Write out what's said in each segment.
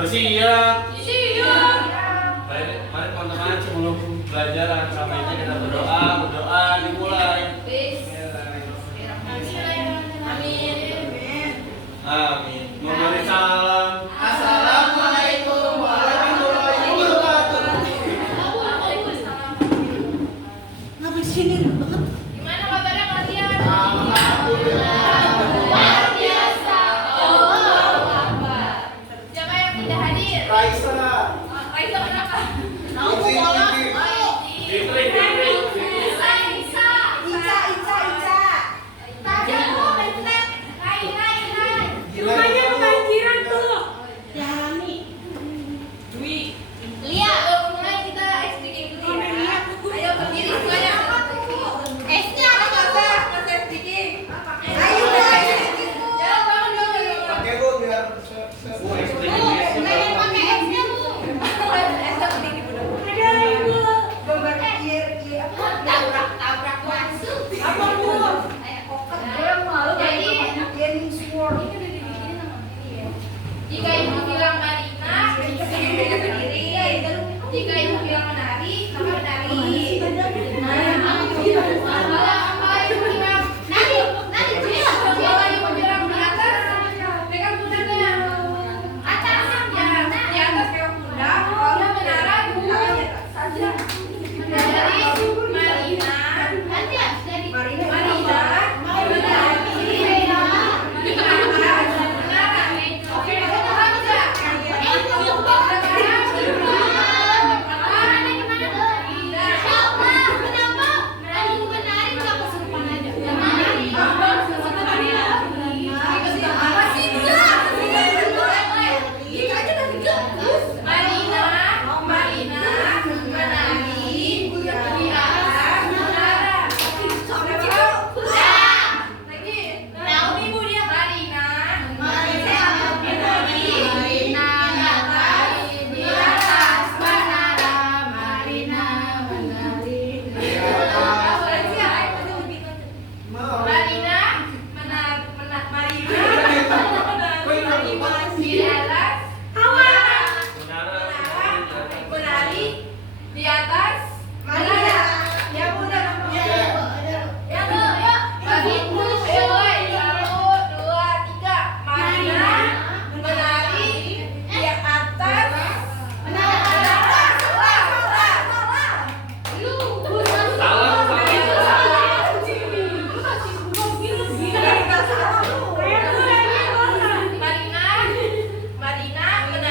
Bersiap. Siap. Mari teman-teman sebelum belajar sama ini kita berdoa dimulai. Amin. Amin. Memberi salam. Assalamualaikum warahmatullahi wabarakatuh. Ngapain sini banget? Gimana kabarnya kalian? Alhamdulillah. Luar biasa. Allahu Akbar. Siapa yang tidak hadir? Raisa. Raisa kenapa? Izin, izin. Fitri. Rumahnya kebanjiran tuh. Lia, mulai kita speaking dulu ya. Ayo berdiri semuanya. S-nya apa tuh? Mas speaking. Ayo jangan bangun dulu. Pakai bu biar Pakai S-nya bu. S-nya berdiri dulu. Ada ibu. Tabrak masuk. Apa bu? Jika ibu bilang Marina, berdiri. Jika ibu bilang menari, maka menari. Apa ibu bilang nari? Jika ibu bilang di atas, pegang pundaknya. Atas ya, di atas pegang pundak. Kalau menara saja. Dari Marina, di atas menara. Ya udah. Ya bu, yuk. Bagi dulu. Ayo, 1, 2, 3. Marina menari di atas menara. Marina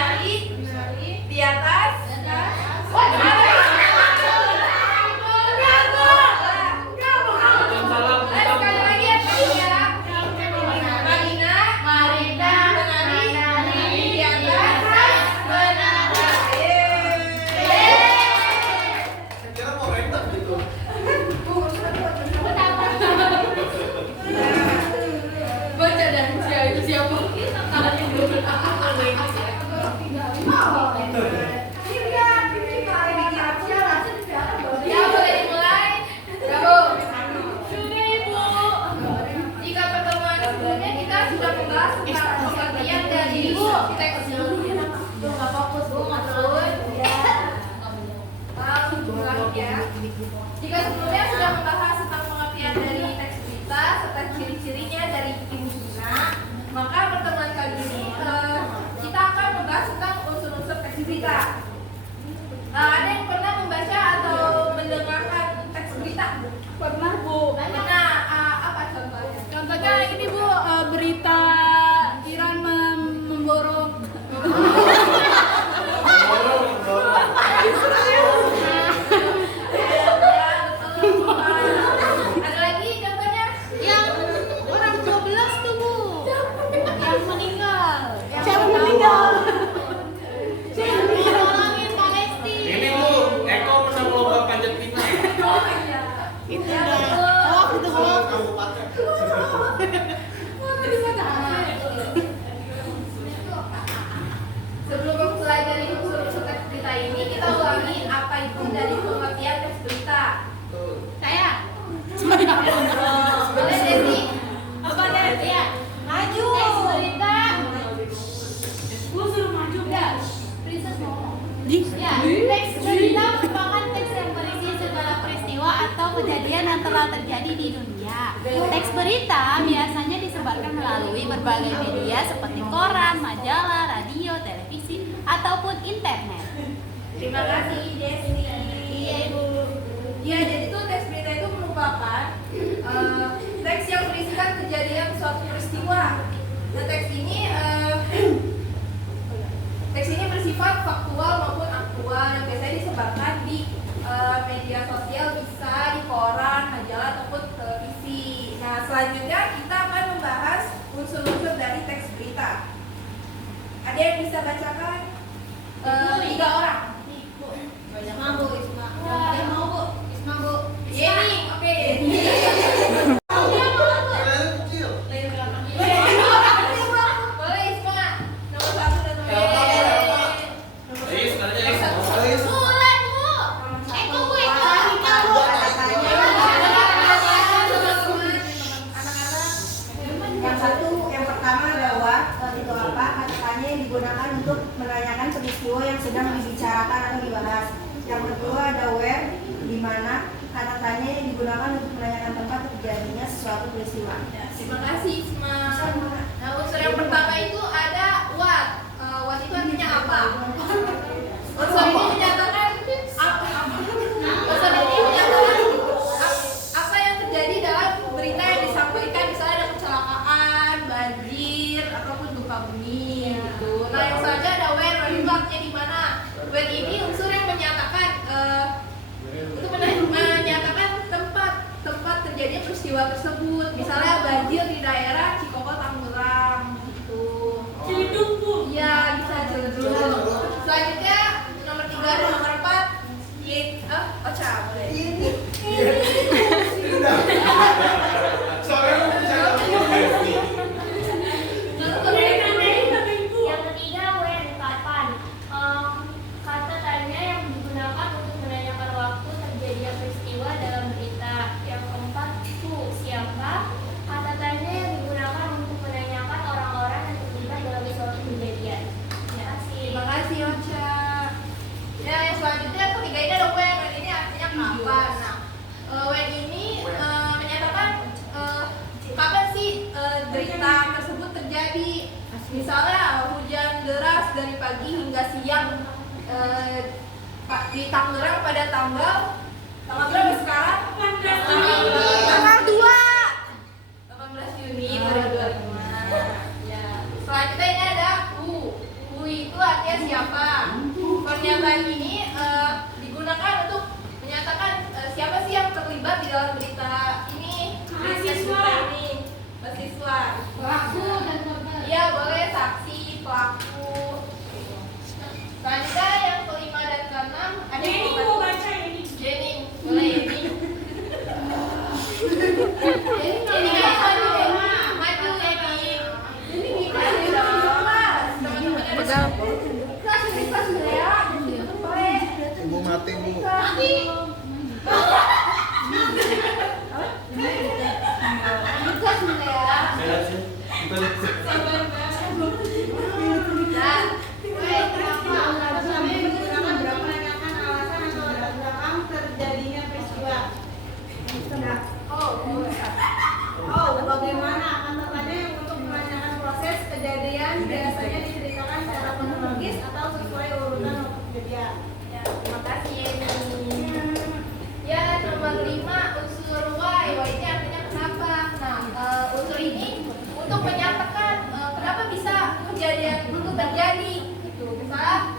menari di atas sekali lagi ya Pak ya. Marina menari di atas menara. kira mau rentak gitu. Baca dan itu siapa? Ya boleh dimulai. Ya bu. Jika pertemuan sebelumnya kita sudah membahas tentang pengertian dari teks nggak fokus bu ngatur. Ya. Jika sebelumnya sudah membahas tentang pengertian dari teks berita serta ciri-cirinya dari Kimia, maka pertemuan kali ini kita akan membahas tentang unsur-unsur teks berita. Ada yang pernah membaca atau mendengarkan teks berita? Pernah Bu. Nah, apa contohnya? Contohnya ini Bu, berita Iran memborong. Ada lagi contohnya? Yang orang 12 tuh Bu. Yang meninggal. Siapa meninggal? Yang kejadian yang telah terjadi di dunia. Teks berita biasanya disebarkan melalui berbagai media seperti koran, majalah, radio, televisi, ataupun internet. Terima kasih Desi. Iya, Ibu. Ya, jadi tuh teks berita itu merupakan teks yang berisikan kejadian suatu peristiwa. Nah, teks ini bersifat faktual maupun aktual yang biasanya disebarkan di media sosial, bisa di koran, majalah ataupun televisi. Nah, selanjutnya kita akan membahas unsur-unsur dari teks berita. Ada yang bisa bacakan? 3 orang. Isma, Bu. Isma. Yang mau, Bu. Isma, Bu. Yeni, oke. Kalian kecil. Boleh Isma. Nomor 1 dan nomor 2. Ayo sebenarnya Ayo. Bulan, Bu. Eko, Bu. Eko. Yang pertama adalah itu apa? Kata-katanya yang digunakan untuk menanyakan peristiwa yang sedang dibicarakan atau dibahas. Yang kedua ada where, di mana kata-katanya yang digunakan untuk menanyakan tempat terjadinya sesuatu peristiwa. Terima kasih Isma. Nah, unsur yang pertama itu ada what. What itu artinya apa? Unsur ini menyatakan apa yang terjadi dalam berita yang disampaikan, misalnya ada kecelakaan, banjir, ataupun gempa bumi gitu. Nah, yang selanjutnya ada where. Where itu artinya di mana? Where ini unsur yang menyatakan menyatakan tempat terjadinya peristiwa tersebut. Misalnya banjir di daerah Cikoko, Tangerang gitu. Ciledug, Bu. Iya, bisa Ciledug. Selanjutnya nomor 3 dan nomor 4 Ocha boleh. Soalnya aku bicara Yang ketiga, when, kapan. Kata tanya yang digunakan untuk menanyakan waktu terjadinya peristiwa dalam berita. Yang keempat, who, siapa. Kata tanya yang digunakan untuk menanyakan orang-orang yang terlibat dalam suatu kejadian. Terima kasih. Terima kasih Ocha. Ya, yang selanjutnya ketiga ini ada when. When ini artinya kapan. Nah, when ini menyatakan kapan sih berita tersebut terjadi. Misalnya hujan deras dari pagi hingga siang di Tangerang pada tanggal berapa sekarang? Tanggal 18 Juni 2025. Ya. Selanjutnya ini ada who. Who itu artinya siapa. Pernyataan ini digunakan untuk menyatakan siapa sih yang terlibat di dalam berita ini. Mahasiswa. Mahasiswa. Pelaku dan korban. Iya, boleh saksi, pelaku. Selanjutnya yang kelima dan keenam ada Jenny, yang Bu, baca ini. Jenny, boleh Jenny. Jenny kan maju Jenny. Jenny gimana dong? Teman-temannya ada kelas ya. Boleh. Ibu mati, Bu. Mati. Kelas ya. Saya sih. Nah, Bagaimana kata-katanya yang untuk menanyakan proses kejadian biasanya diceritakan secara kronologis atau sesuai urutan waktu kejadian. ya, terima kasih Yeni. Ya, nomor 5 unsur why. Why ini artinya kenapa. Nah, unsur ini untuk menyatakan kenapa bisa kejadian itu terjadi. Gitu. Misalnya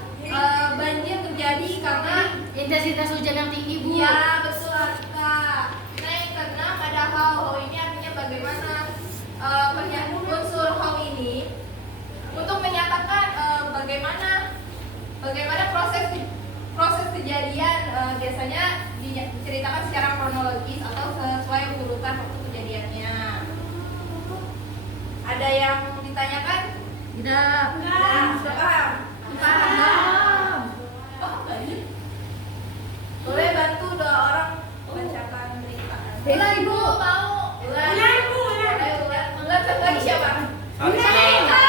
banjir terjadi karena Intensitas hujan yang tinggi, Bu. ya betul Kak. Nah, yang keenam ada how. How ini artinya bagaimana. Unsur how ini untuk menyatakan bagaimana proses kejadian biasanya diceritakan secara kronologis atau sesuai urutan waktu kejadiannya. Ada yang ditanyakan? Tidak. Sudah paham? Paham. Oh, baik. Boleh bantu 2 orang bacakan berita. Ulan, Ibu mau? Ulan, Ibu. Ulan satu lagi siapa? Rika.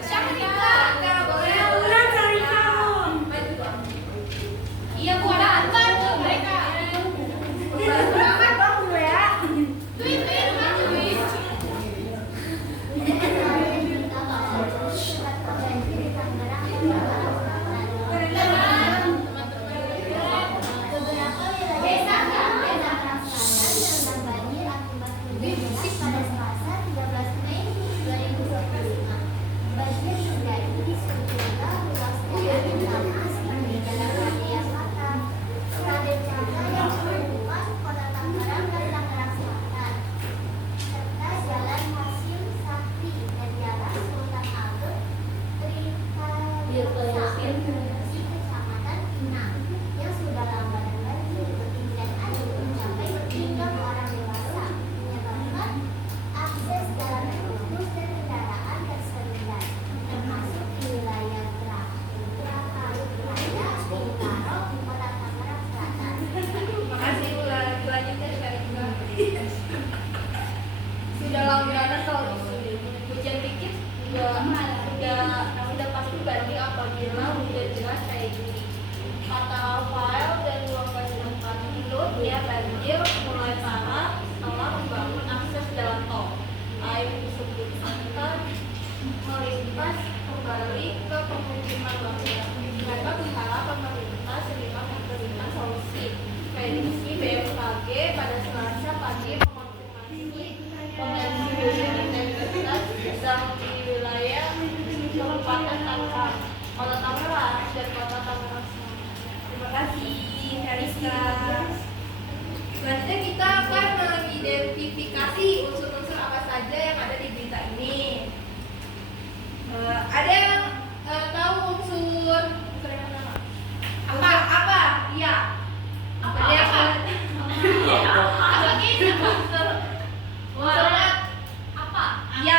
Siapa Rika? Rika, boleh. Ulan Rika. Maju. Iya, Bu, ada antar tuh mereka. Komunikasi Kecamatan Pinang yang sudah langganan banjir ketinggian air mencapai 3 orang dewasa, menyebabkan akses jalan terputus dan kendaraan tersendat, termasuk di wilayah Prakarut Raya, Bintaro, Kota Tangerang Selatan. Makasih selanjutnya dari sudah langganan kalau hujan dikit udah pasti banjir apabila hujan deras kayak gini. Kata Rafael dan 2,4 kilo dia banjir mulai parah setelah membangun akses jalan tol. Air tersebut akan melimpas kembali ke pemukiman warga. Mereka berharap pemerintah segera memberikan solusi. Prediksi BMKG pada Selasa pagi mengonfirmasi potensi hujan intensitas sedang di wilayah Kabupaten Tangerang, Kota Tangerang, dan Kota Tangerang. Terima kasih, Kariska. Selanjutnya kita akan mengidentifikasi unsur-unsur apa saja yang ada di berita ini. Ada yang tahu unsur yang mana? Apa? Iya. Ada yang apa gitu? Unsur apa? Iya.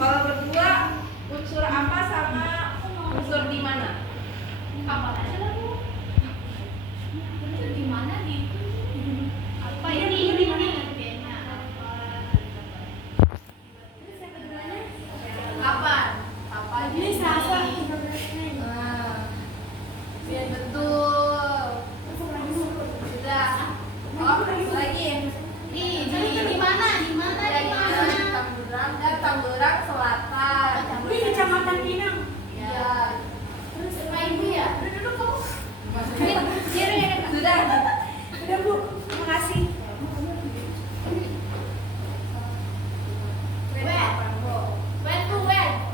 Kalau berdua unsur apa sama unsur di mana? Apa aja lah Bu? Unsur di mana nih? Apa ini? Kapan? Kapan? Ini Selasa. Biar betul. Sudah. Oh, lagi. Di mana? Tangerang Selatan. Ini Kecamatan Pinang. Ya. Terus apa ibu ya? Duduk kamu. Sudah. Udah Bu, terima kasih.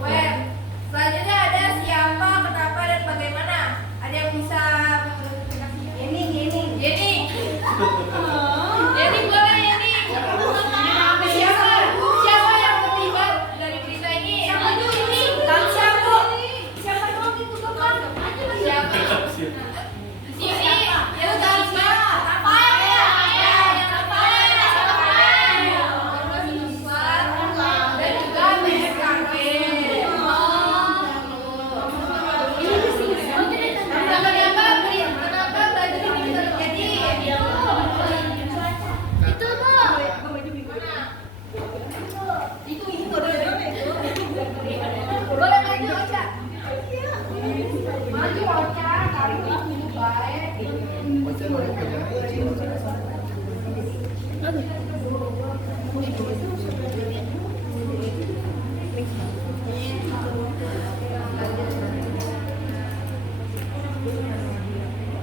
Wen. Selanjutnya ada siapa, kenapa, dan bagaimana. Ada yang bisa Ini. Yeni. Yeni boleh Yeni. Siapa yang terlibat dari berita ini? Siapa dulu ini? Siapa? Siapa dulu itu kapan? Siapa? Sini. Ya udah siapa? Rafael ya. Rafael. Dan juga BMKG. Kenapa banjir ini bisa terjadi? Itu tuh. Boleh maju Ocha. Maju Ocha, kali ini baik.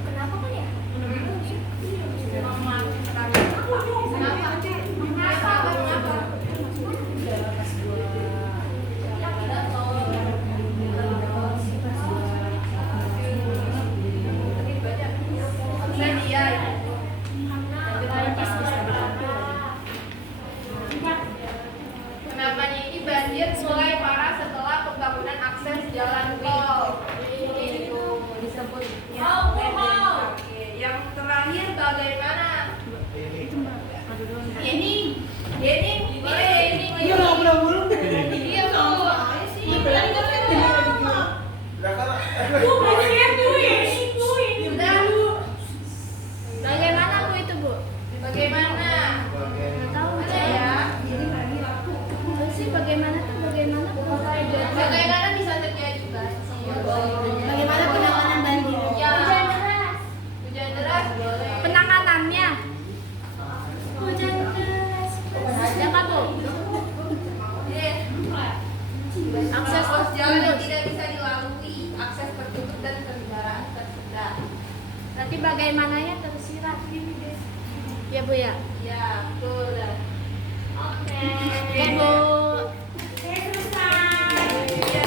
Kenapa kan ya? Kenapa? Kenapanya ini banjir mulai parah setelah pembangunan akses jalan tol. Itu disebut yang terakhir bagaimana? Yeni, boleh Yeni. Iya ngobrol mulu. Iya Bu. Sudah. Bagaimana Bu itu Bu? Bagaimana? Tahu Ada ya? sih bagaimana tuh bagaimana? Bagaimana bisa terjadi banjir? Bagaimana penanganan banjir? Ya. Hujan deras. Hujan deras boleh. Penanganannya. Hujan deras. Ada nggak Bu? Akses jalan yang tidak bisa dilalui, akses tertutup dan kendaraan tersendat. Berarti bagaimananya tersirat. Ya Bu ya. Ya, betul. Oke. Oke Bu. Selesai. Ya.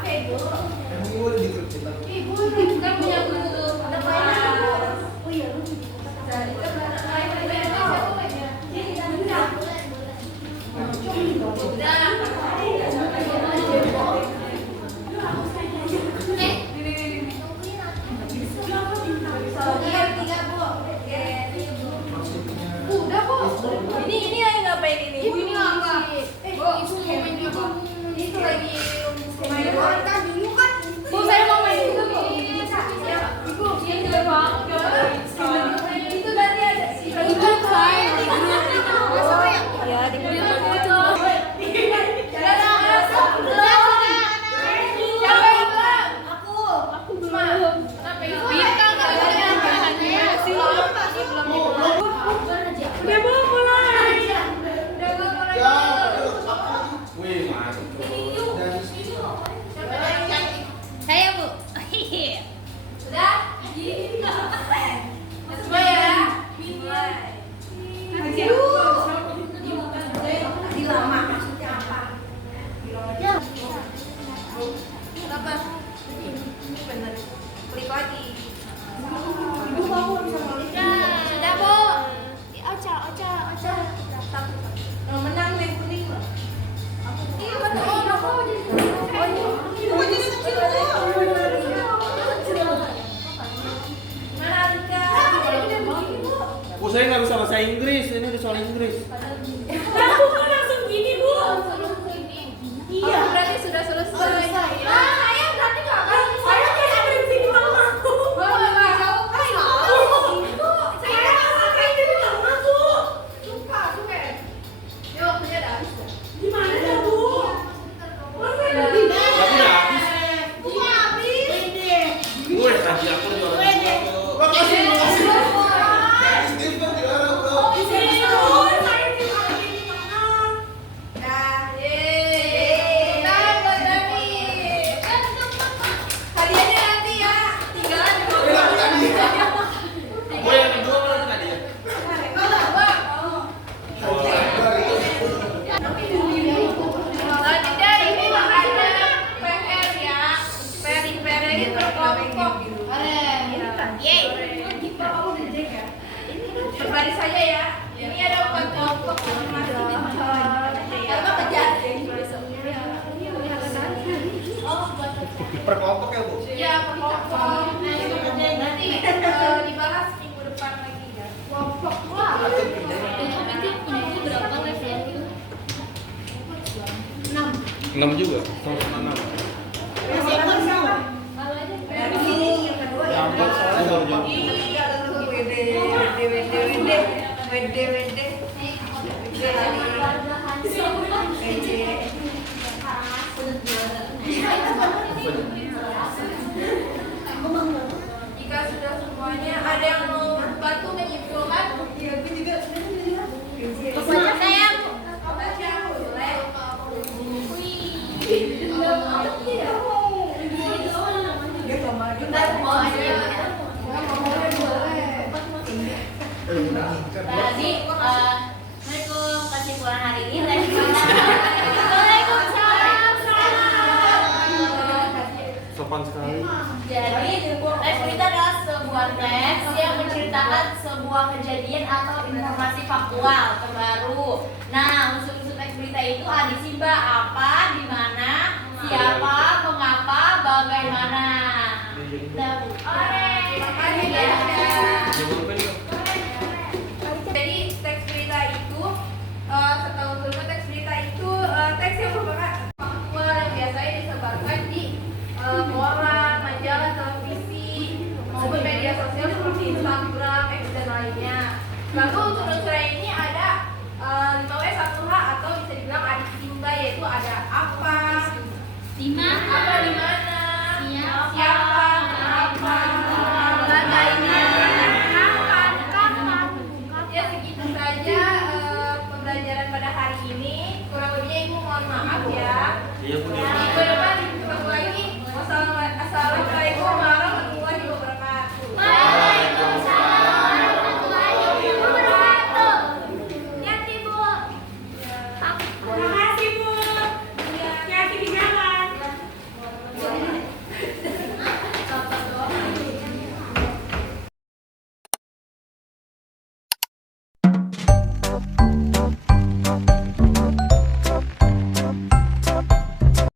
Apa Ibu? Emang gue di grup kita. Ibu kan punya guru. Ada kelas. Oh iya, lu Udah kok. Ini yang ngapain ini? Bu ini apa? Bu, ibu mau main apa? Itu lagi main bola kan dulu kan. Bu saya mau main juga Bu. Ibu, dia juga mau. Itu tadi ada itu saya di grup. Ya di grup itu. Wih, masuk tuh. Saya Bu. Sudah? Semua ya? Mulai. tadi lama maksudnya apa? Apa? Bener. Klik lagi. Ibu kamu bisa nulis. Sudah, Bu. Ocha. Kalau menang yang kuning loh. Iya, betul. Oh, Ibu jadi kecil Bu. Mana Alika? Bu, saya nggak bisa bahasa Inggris. Ini ada soal Inggris. Iya. Oh, berarti sudah selesai. Saya berarti nggak kan? Saya kan ada di sini mamaku. Oh, nggak jauh kan? Saya ngapain di mamaku? Suka. Ya waktunya udah habis. Gimana dah Bu? Ya udah habis. Bukan habis. Gue tadi aku juara dua. Makasih. Steven juara bro. Dah. Yeay. Bentar, buat Dani. Hadiahnya nanti ya. Tinggalan di bawah. Gue yang kedua malah tadi ya. Selanjutnya ini ada PR ya. PR ini berkelompok. Yeay. Berbaris saja ya. Ini ada 4 kelompok masing-masing. Karena kejadian besok. Per kelompok ya bu? Ya, per kelompok. Nanti dibahas minggu depan lagi ya. Kelompok. Wah. Berapa levelnya? 6 juga. Sama 6. Yang kedua ya. Gampang soalnya baru jam. Iya, WD. Jika sudah semuanya, ada yang mau bantu menyimpulkan? Iya, gue juga. Baca saya. Baca, boleh. Dia gak maju. Oh, ada. Tadi, Assalamualaikum, kesimpulan hari ini tes kita. Waalaikumsalam. Sopan sekali. Jadi, tes berita adalah sebuah tes yang menceritakan sebuah kejadian atau informasi faktual terbaru. Nah, unsur-unsur teks berita itu ada sih Mbak, apa, di mana, siapa, mengapa, bagaimana. Jadi teks berita itu, setahu dulu teks berita itu teks yang merupakan faktual yang biasanya disebarkan di koran, majalah, televisi maupun media sosial seperti Instagram, X dan lainnya. Lalu unsur-unsur ini ada 5W1H atau bisa dibilang ada Simba, yaitu ada apa, Di mana?